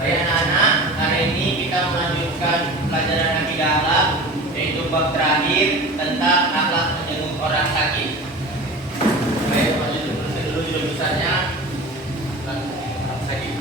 Baik anak-anak, hari ini kita melanjutkan pelajaran akidah akhlak, yaitu bab terakhir tentang akhlak menjenguk orang sakit. Baik, lanjut dulu judul besarnya orang sakit.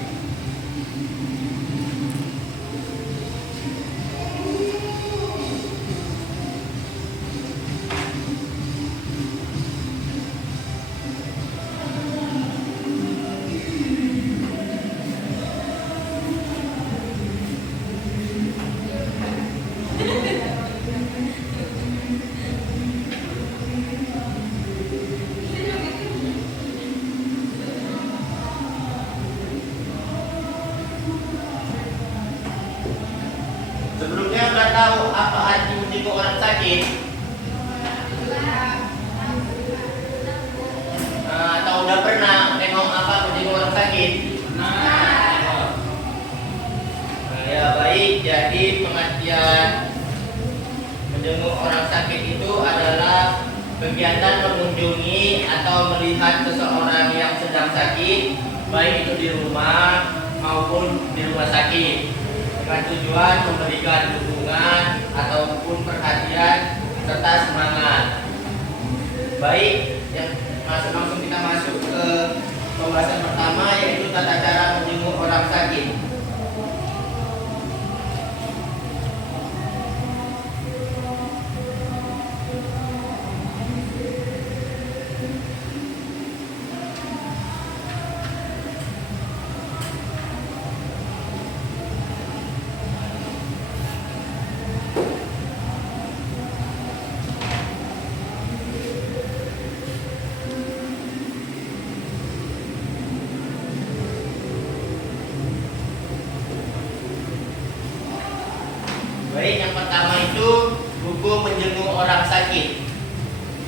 Sebelumnya sudah tahu apa arti menjenguk orang sakit? Atau udah pernah tengok apa menjenguk orang sakit? Ya baik, jadi pengertian menjenguk orang sakit itu adalah kegiatan mengunjungi atau melihat seseorang yang sedang sakit, baik itu di rumah maupun di rumah sakit, dengan tujuan memberikan dukungan ataupun perhatian serta semangat. Baik, yang langsung kita masuk ke pembahasan pertama, yaitu tata cara menjenguk orang sakit. Baik, yang pertama itu buku menjenguk orang sakit.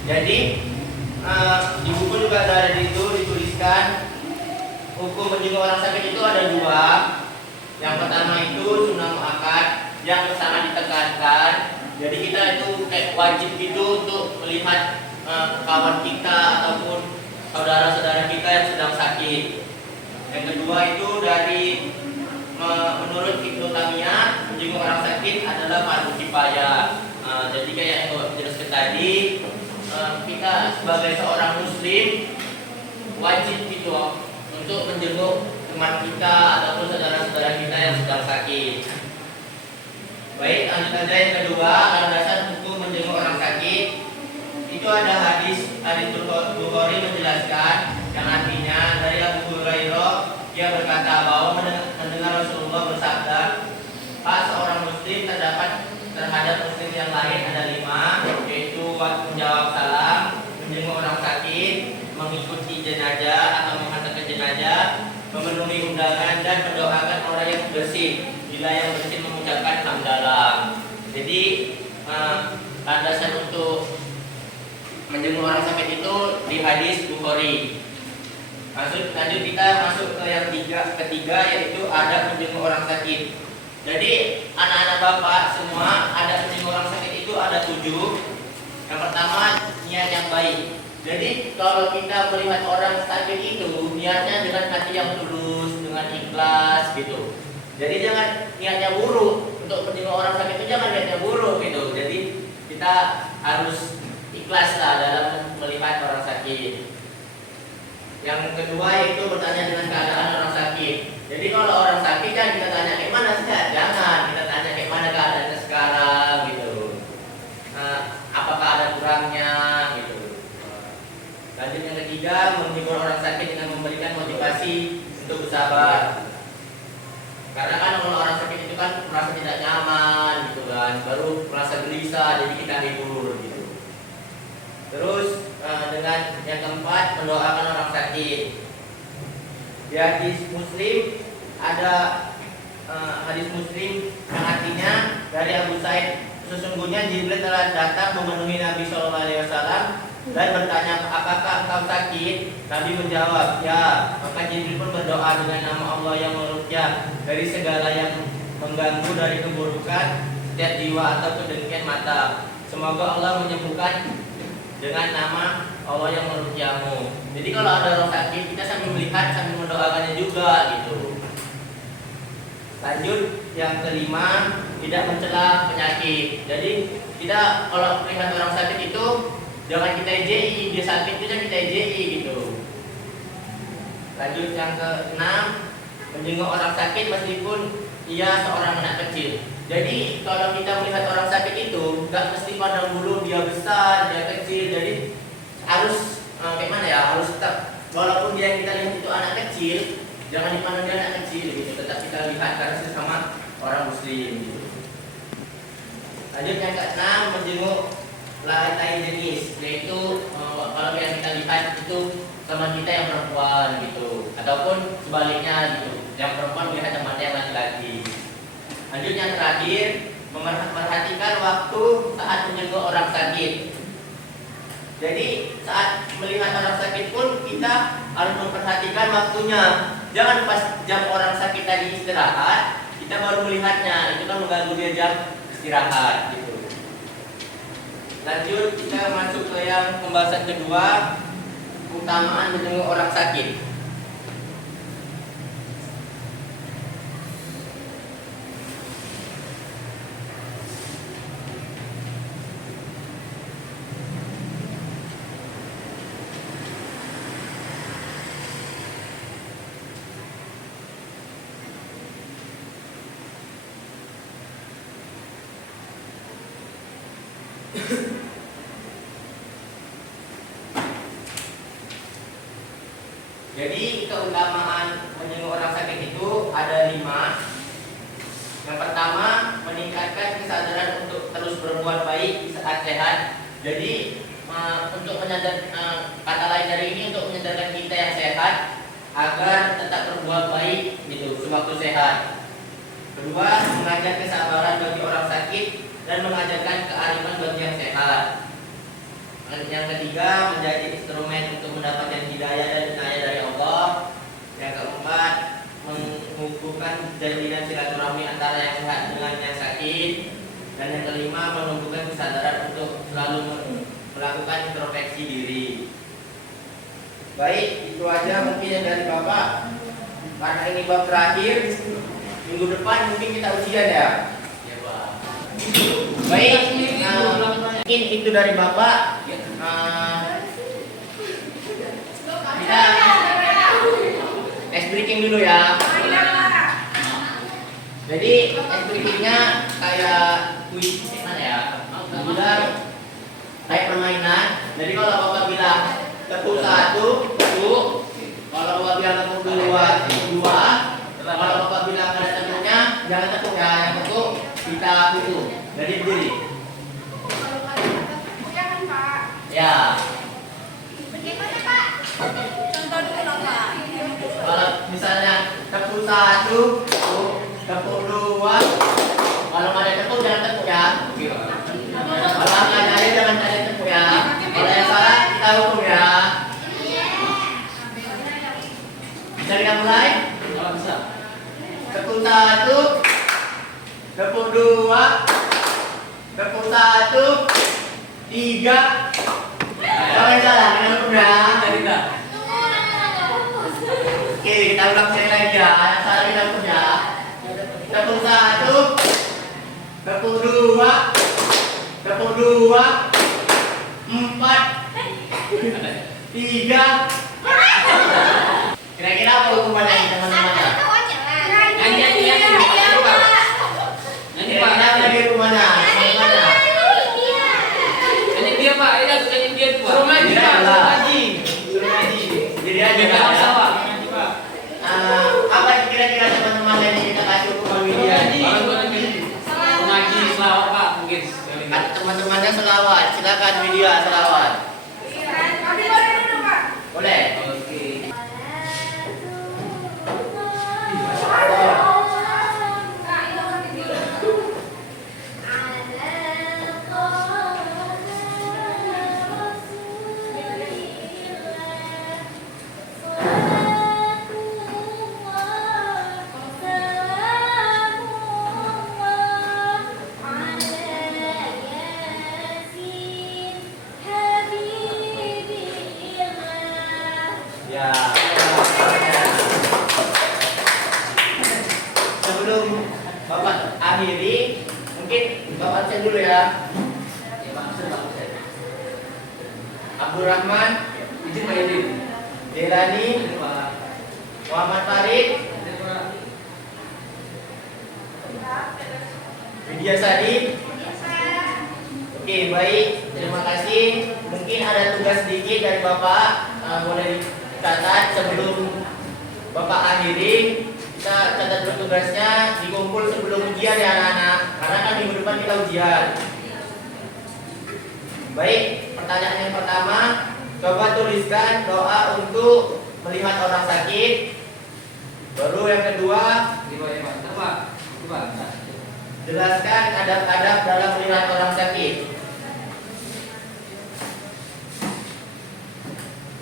Jadi di buku juga ada itu dituliskan buku menjenguk orang sakit itu ada dua. Yang pertama itu sunnah muakkad yang sangat ditekankan. Jadi kita itu kayak wajib gitu untuk melihat kawan kita ataupun saudara-saudara kita yang sedang sakit. Yang kedua itu dari menurut Ibnu Taimiyah, menjenguk orang sakit adalah fardu kifayah. Jadi kayak yang saya jelaskan tadi, kita sebagai seorang muslim wajib gitu untuk menjenguk teman kita ataupun saudara-saudara kita yang sedang sakit. Baik, lanjut saja yang kedua, landasan hukum menjenguk orang sakit. Itu ada hadis Bukhari menjelaskan yang artinya dari Abu Hurairah, dia berkata bahwa mendengar Rasulullah bersabda, "Hak seorang muslim terdapat terhadap muslim yang lain ada 5, yaitu menjawab salam, menjenguk orang sakit, mengikuti jenazah atau menghantarkan jenazah, memenuhi undangan dan mendoakan orang yang bersih bila yang bersih mengucapkan hamdalah." Jadi landasan untuk menjenguk orang sakit itu di hadis Bukhari. Lanjut kita masuk ke yang ketiga, yaitu adab menjenguk orang sakit. Jadi anak-anak bapak semua, adab menjenguk orang sakit itu ada 7. Yang pertama, niat yang baik. Jadi kalau kita melihat orang sakit itu niatnya dengan hati yang tulus, dengan ikhlas gitu. Jadi jangan niatnya buruk. Untuk menjenguk orang sakit itu jangan niatnya buruk gitu. Jadi kita harus ikhlas lah dalam melihat orang sakit. Yang kedua itu bertanya dengan keadaan orang sakit. Jadi kalau orang sakit kan kita tanya kayak mana sehat, jangan kita tanya kayak mana keadaannya sekarang gitu. Apakah ada kurangnya gitu. Lanjut yang ketiga, menghibur orang sakit dengan memberikan motivasi untuk bersabar. Karena kan kalau orang sakit itu kan merasa tidak nyaman gitu kan, baru merasa gelisah, jadi kita hibur gitu. Terus dengan yang keempat, mendoakan orang sakit. Di hadis Muslim ada hadis Muslim yang artinya dari Abu Sa'id, sesungguhnya Jibril telah datang memenuhi Nabi SAW dan bertanya, apakah engkau sakit? Nabi menjawab, ya. Maka Jibril pun berdoa dengan nama Allah yang meruqyah dari segala yang mengganggu dari keburukan setiap jiwa atau kedengkian mata. Semoga Allah menyembuhkan dengan nama Allah yang meruqyahmu. Jadi kalau ada orang sakit, kita sambil melihat sambil mendoakannya juga gitu. Lanjut yang kelima, tidak mencela penyakit. Jadi kita kalau melihat orang sakit itu jangan kita ejei, dia sakit itu jangan kita ejei gitu. Lanjut yang keenam, menjenguk orang sakit meskipun ia seorang anak kecil. Jadi kalau kita melihat orang sakit itu nggak mesti pandang dulu dia besar, dia kecil. Jadi harus gimana ya? Harus tetap walaupun dia yang kita lihat itu anak kecil, jangan dipandang dia anak kecil gitu. Tetap kita lihat karena sesama orang muslim gitu. Lanjut yang keenam, menjenguk lain jenis, yaitu kalau yang kita lihat itu teman kita yang perempuan gitu, ataupun sebaliknya gitu, yang perempuan melihat temannya yang laki-laki. Lanjut yang terakhir, memperhatikan waktu saat menjenguk orang sakit. Jadi saat melihat orang sakit pun kita harus memperhatikan waktunya. Jangan pas jam orang sakit tadi istirahat, kita baru melihatnya, itu kan mengganggu dia jam istirahat gitu. Lanjut kita masuk ke yang pembahasan kedua, keutamaan menjenguk orang sakit. Jadi keutamaan menjenguk orang sakit itu ada 5. Yang pertama, meningkatkan kesadaran untuk terus berbuat baik di saat sehat. Jadi untuk kata lain dari ini untuk menyadarkan kita yang sehat agar tetap berbuat baik gitu sewaktu sehat. Kedua, mengajar kesabaran bagi orang sakit dan mengajarkan kearifan bagi yang sehat. Yang ketiga, menjadi instrumen untuk mendapatkan hidayah dan inayah dari Allah. Yang keempat, mengukuhkan janji dan silaturahmi antara yang sehat dengan yang sakit. Dan yang kelima, menumbuhkan kesadaran untuk selalu melakukan introspeksi diri. Baik, itu aja mungkin yang dari Bapak. Karena ini bab terakhir, minggu depan mungkin kita ujian ya. Ya Pak. Baik, mungkin itu dari Bapak. Kita ice breaking dulu ya. Jadi ice breakingnya kayak kuis mana ya? Bilang kayak permainan. Jadi kalau Bapak bilang tepuk 1, tepuk. Kalau Bapak bilang tepuk 2, 2. Kalau Bapak bilang ada tepuknya, jangan tepuk ya. Yang tepuk kita tutup. Jadi berdiri. Ya. Bagaimana Pak? Contoh dulu dong Pak. Kalau misalnya tepuk 1, tepuk 2. Kalau ada tepuk jangan tepuk ya. Kalau nggak ada jangan cari tepuk ya. Kalau yang salah kita hukum ya. Bisa kita mulai? Kalau bisa. Tepuk 1, tepuk 2, tepuk 1, 3. Jangan salah, dengan mudah. Oke, kita ulang sekali lagi ya. Yang salah kita punya. Tepuk 1, tepuk 2, tepuk 2, 4, 3. Kira-kira apa hukumannya ini teman-teman ya? Nyanyi Pak, nyanyi hukumannya. Dia Pak, ini aku nyanyi dia Pak. Suruh ngaji Pak, suruh ngaji. Jadi aja Pak. Apa kira-kira teman-teman yang kita kasih hukuman media? Ngaji selawat Pak, mungkin. Teman-temannya selawat, silakan media selawat. Boleh. Oke. Yasin akhiri. Mungkin Bapak absen dulu ya. Ya Pak, absen. Abdurrahman, Izin Pak Izin. Delani, Izin Pak. Muhammad Farid, Izin Pak. Widya Sadi. Oke, baik. Terima kasih. Mungkin ada tugas sedikit dari Bapak, boleh dicatat sebelum Bapak akhiri. Kita catat dulu tugasnya, dikumpul sebelum ujian ya anak-anak. Karena kan minggu depan kita ujian. Baik, pertanyaan yang pertama, coba tuliskan doa untuk melihat orang sakit. Baru yang kedua, Di bawah ya Pak. Ntar, Pak. Itu, Pak. jelaskan adab-adab dalam melihat orang sakit.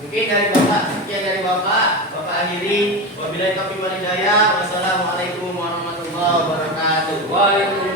Mungkin dari Bapak, sekian dari Bapak akhiri. Wabillahi taufiq wal hidayah. Wassalamualaikum warahmatullahi wabarakatuh. Waalaikumsalam.